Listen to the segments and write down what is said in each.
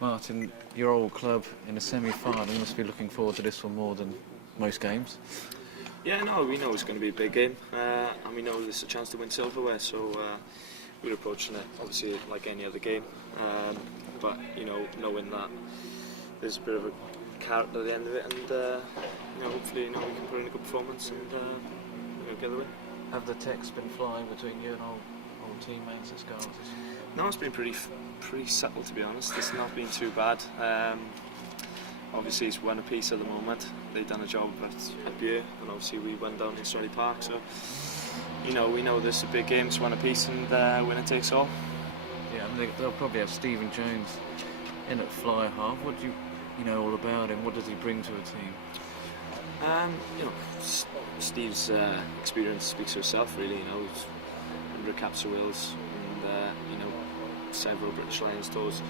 Martin, your old club in a semi-final, you must be looking forward to this one more than most games. Yeah, no, we know it's going to be a big game, and we know there's a chance to win silverware, so we're approaching it obviously like any other game, but knowing that there's a bit of a carrot at the end of it, and hopefully we can put in a good performance and get the win. Have the texts been flying between you and old teammates at Scarlets? No, it's been pretty subtle, to be honest. It's not been too bad. Obviously it's one apiece at the moment. They've done a job at Buer, and obviously we went down in Stony Park, so we know this is a big game. It's one apiece, and winner takes all. Yeah, and they'll probably have Stephen Jones in at fly half. What do you know all about him? What does he bring to a team? Steve's experience speaks for itself, really. He's 100 caps for Wales, and several British Lions tours.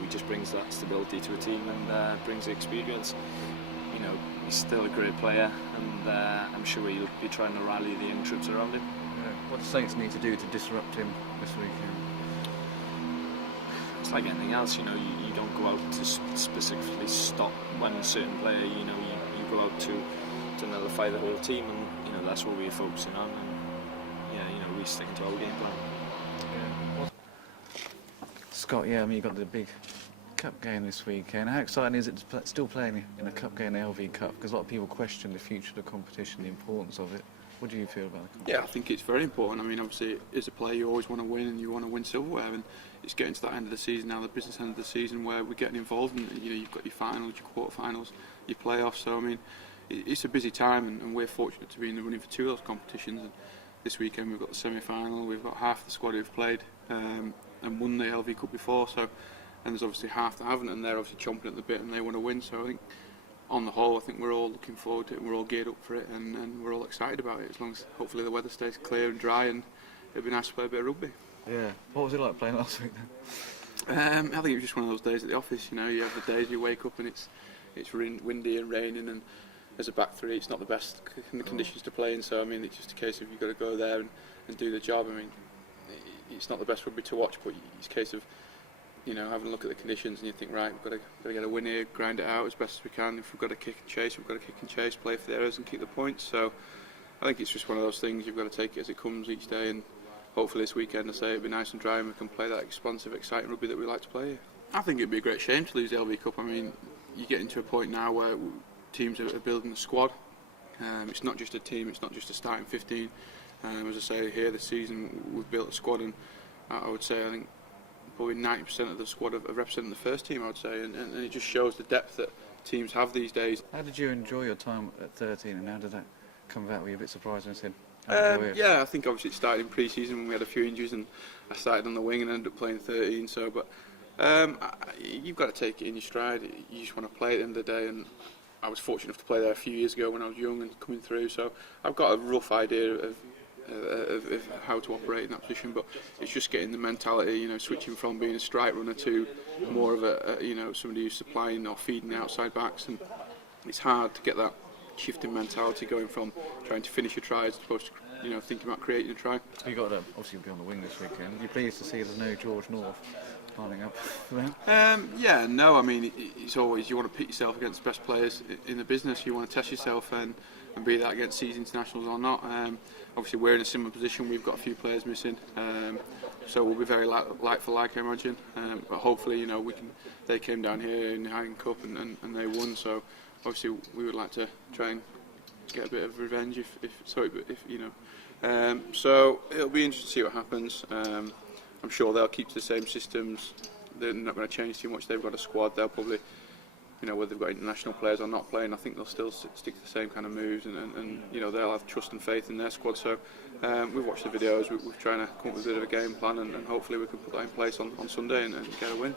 He just brings that stability to a team and brings the experience. He's still a great player, and I'm sure he'll be trying to rally the young troops around him. Yeah. What do Saints need to do to disrupt him this weekend? It's like anything else, you don't go out to specifically stop one certain player. You go out to nullify the whole team, and that's what we're focusing on. And we're sticking to our game plan. Yeah. Scott, you've got the big cup game this weekend. How exciting is it to still playing in a cup game, the LV Cup? Because a lot of people question the future of the competition, the importance of it. What do you feel about the competition? Yeah, I think it's very important. Obviously, as a player, you always want to win, and you want to win silverware. And it's getting to that end of the season now, the business end of the season, where we're getting involved. And you've got your finals, your quarterfinals, your playoffs. So it's a busy time, and we're fortunate to be in the running for two of those competitions. And this weekend we've got the semi-final. We've got half the squad who've played and won the LV Cup before. So, and there's obviously half that haven't, and they're obviously chomping at the bit, and they want to win. So I think, on the whole, I think we're all looking forward to it, and we're all geared up for it, and we're all excited about it. As long as hopefully the weather stays clear and dry, and it'd be nice to play a bit of rugby. Yeah. What was it like playing last week then? I think it was just one of those days at the office. You have the days you wake up and it's windy and raining, and as a back three, it's not the best conditions to play in. So it's just a case of you've got to go there and do the job. It's not the best rugby to watch, but it's a case of having a look at the conditions, and you think, right, we've got to get a win here, grind it out as best as we can. If we've got to kick and chase, we've got to kick and chase, play for the errors and keep the points. So I think it's just one of those things. You've got to take it as it comes each day, and hopefully this weekend, it'll be nice and dry, and we can play that expansive, exciting rugby that we like to play here. I think it'd be a great shame to lose the LV Cup. You're getting to a point now where teams are building a squad. It's not just a team, it's not just a starting 15. As I say, here this season we've built a squad, and I would say I think probably 90% of the squad are representing the first team, I would say, and it just shows the depth that teams have these days. How did you enjoy your time at 13, and how did that come about? Were you a bit surprised and said, yeah, I think obviously it started in pre-season when we had a few injuries, and I started on the wing and ended up playing 13. So, but you've got to take it in your stride. You just want to play at the end of the day, and I was fortunate enough to play there a few years ago when I was young and coming through. So I've got a rough idea of how to operate in that position, but it's just getting the mentality, switching from being a strike runner to more of a somebody who's supplying or feeding the outside backs, and it's hard to get that shift in mentality going from trying to finish a try as opposed to thinking about creating a try. You got to obviously be on the wing this weekend. Are you pleased to see there's no George North lining up for them? Yeah, no, it's always, you want to pit yourself against the best players in the business. You want to test yourself and be that against seasoned internationals or not. Obviously we're in a similar position. We've got a few players missing, so we'll be very like for like, I imagine. But hopefully, they came down here in the Highland Cup and they won. So obviously we would like to try and get a bit of revenge so it'll be interesting to see what happens. I'm sure they'll keep to the same systems. They're not going to change too much. They've got a squad. They'll probably, whether they've got international players or not playing, I think they'll still stick to the same kind of moves, and they'll have trust and faith in their squad. So we've watched the videos. We're trying to come up with a bit of a game plan, and hopefully we can put that in place on Sunday and get a win.